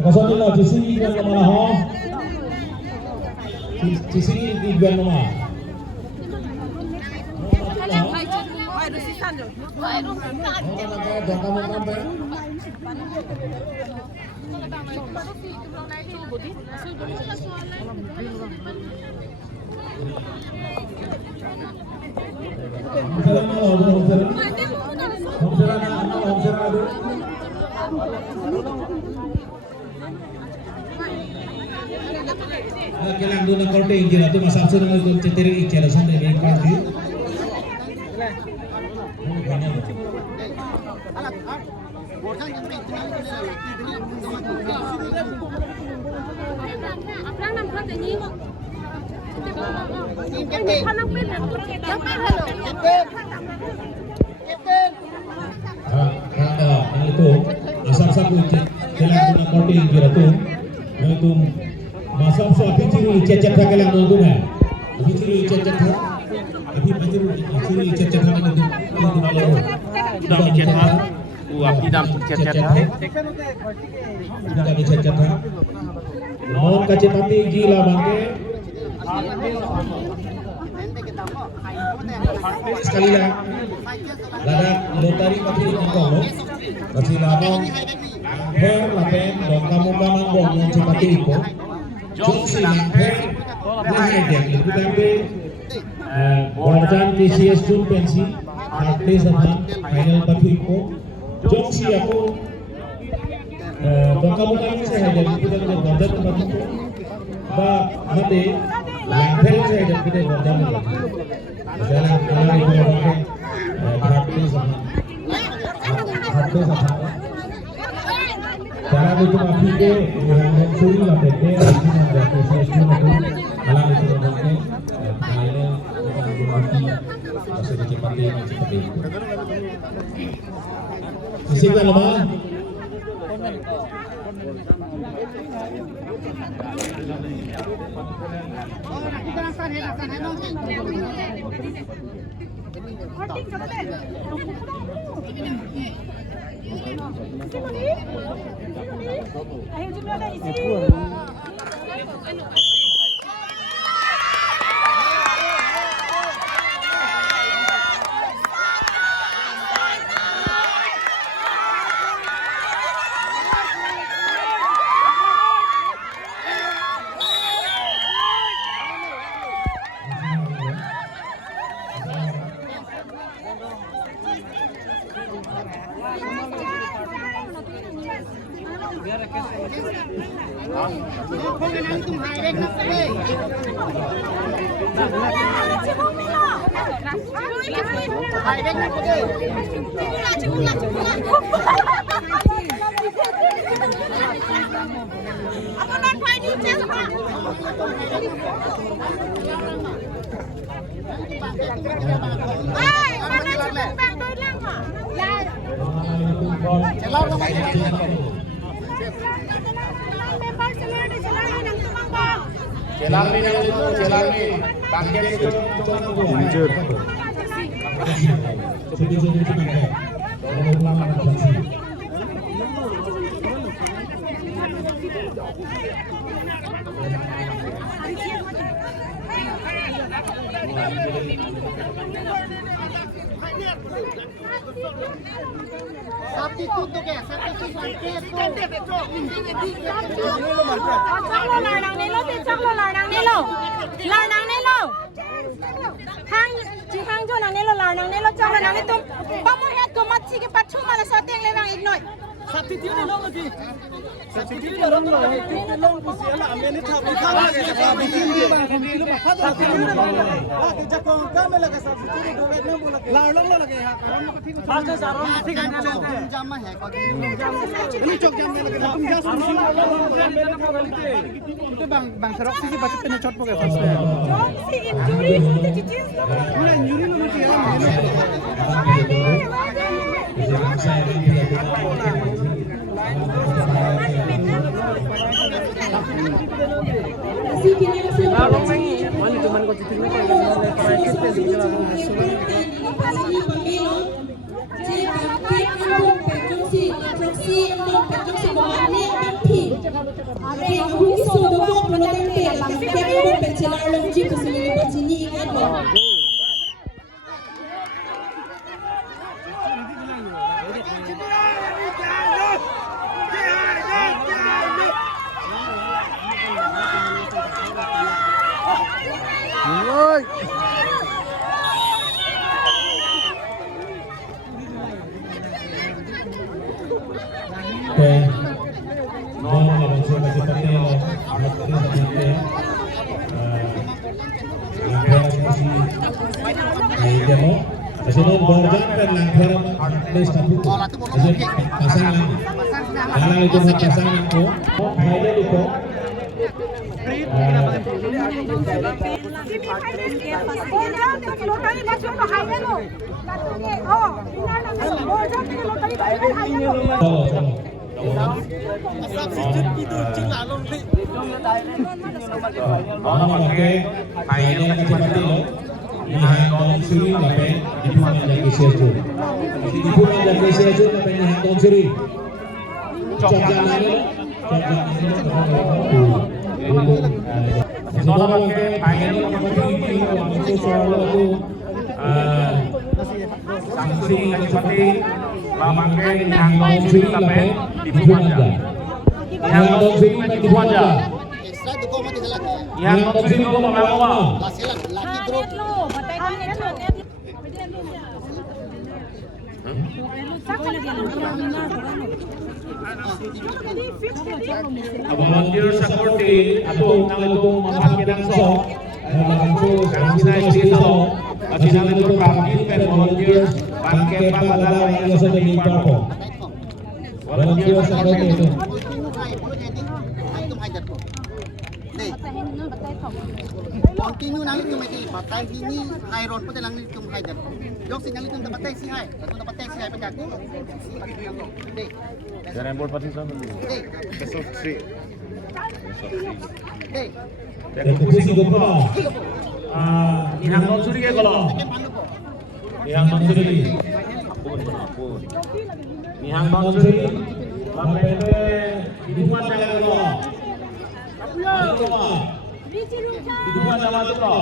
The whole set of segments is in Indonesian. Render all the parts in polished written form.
Nakasonila, Cisigi dan naman ho. Cisigi dan naman. Kailangan doon ng korte hindi na ito masakso na ito titiring ikerasan na may kasi itu asal-asal kailangan doon ng korte hindi na ito na itong masam so अभी चिरू चेचक था कल हम लोग हैं अभी चिरू चेचक था अभी चिरू चेचक था ना Dam chat था वो आपकी dam chat था dam chat था non kacepati gila bangke sekali lagi ada lotari pati ngomong kasi lamang her lapen dong kamu mamang dong non cepati ipo Jong silang her lahir itu tapi Borjan TCS Jun pensi hati sama final pati ipo Jong si aku dong kamu kami saya jadi kita dengan Borjan tempat itu ba hati lahir saya jadi kita Borjan lagi jalan jalan itu pakai hati sama cara itu masih ke yang suri lah bete itu ada proses itu alam itu pakai kayaknya dengan mati masih seperti itu sisihkan apa Ayo jumlah dah isi. Celarmi, bangkit itu Anjir. Substitute to kaya? Substitute bangkit to. Chaklo larnang nilo, chaklo larnang nilo. Larnang nilo. Hang jo nang nilo larnang nilo chaklo nang nito. Pamuhat ko matsi ke pachu mana sateng lewang ignoi. Substitute ni long lagi. Substitute ni long lagi. Long pusi ala ameni thap ni thap lagi. Substitute ni bang kami lu mak. Substitute ni long lagi. Ah kita kong kami lagi substitute ni dua enam bulan. Long lagi ya. Pasal saron ठीक है ना जामा है ini cok jam lagi lakum jas susi itu bang serok sih baca penecot pakai pas Jom si injury sudah cicis. mulai nyuri lu mesti ya si ang pagkak si kumani ang pi. Ari ang huso do ko pulo tempe lang kaya mo pencelar lang ji ko sini ba sini ingat mo. Kasunod Borjan dan Langkara Des Kapuku. Kasunod pasangan. Dalam itu pasangan ko. Hayda dito. Hang Suri lapen dipuan dari Seju. Dipuan dari Seju lapen Hang Suri. Cok jalan. Saudara lapen Hang Suri waktu soal itu sanksi seperti lapen Hang Suri lapen dipuan dari. Hang Suri dipuan dari. Hang Suri ngomong apa? Volunteer supporting atau nalito mapakitang so kanina dito at sinalito pagkin per volunteers pagke pagalaw ang sa demi parko volunteer supporting ito continue nang itu mesti patay ini iron pun lang itu haider yok sinang itu dapat si hai atau dapat si hai penjak deh Jangan board pati sana. Besok si. deh Kusi gopro Ihang non suri ke kalau. yang mansuri Ihang non suri. lapen dipuan jangan lo dipuan jangan lo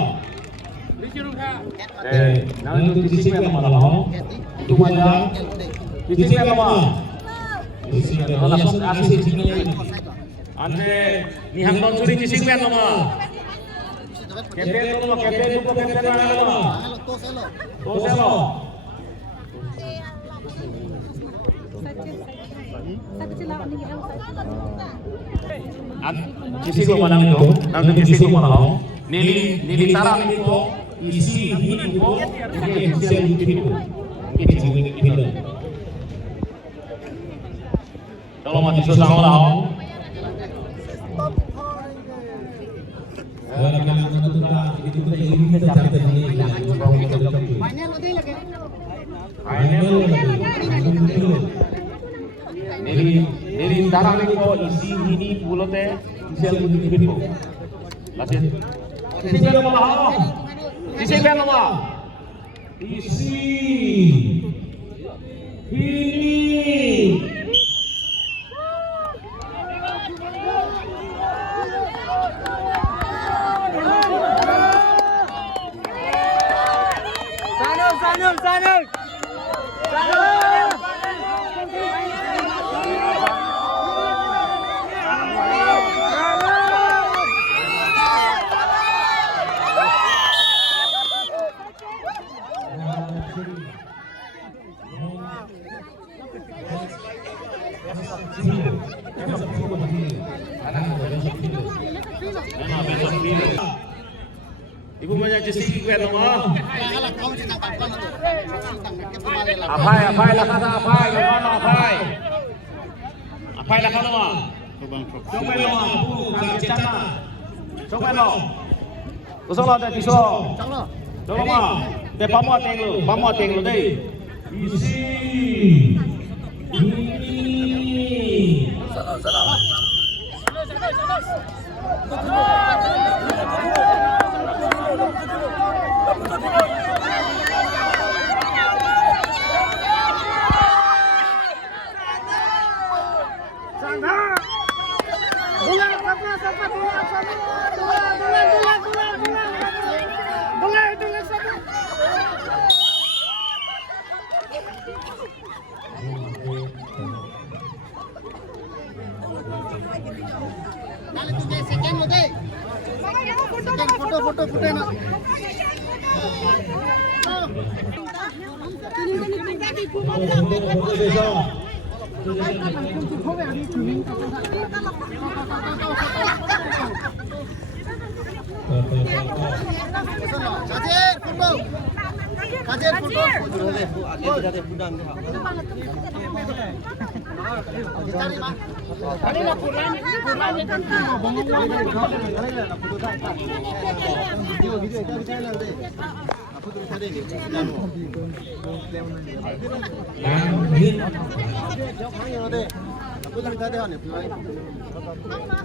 nang itu sisi yang malah ho dipuan jangan sisi yang malah sisi yang langsung asih sini Ante Ihang non suri kising men nama. Kete tu nama kete tu nama. to Toselo. Kising ko manang ito. Nang kising ko manang. Nili tarang ito. isi ini itu ini bisa itu ini Kalau mati susah lah. Nili tarang ito isi ini pulote bisa itu. Lasin. Kising ko manang. Kising ko manang. isi ini Ibu banyak jesi kue nama. kalau kau sinang kapan tu Apai lah kata apai, mana apai? Apai lah kata nama. Coba nama, cecana. Coba lo. Usah lo ada tisu. Coba ma, de pamu tenglu deh. isi ini Dale tu ke second mo deh. Second foto na. Kajer foto. Kajer foto. Cari mah.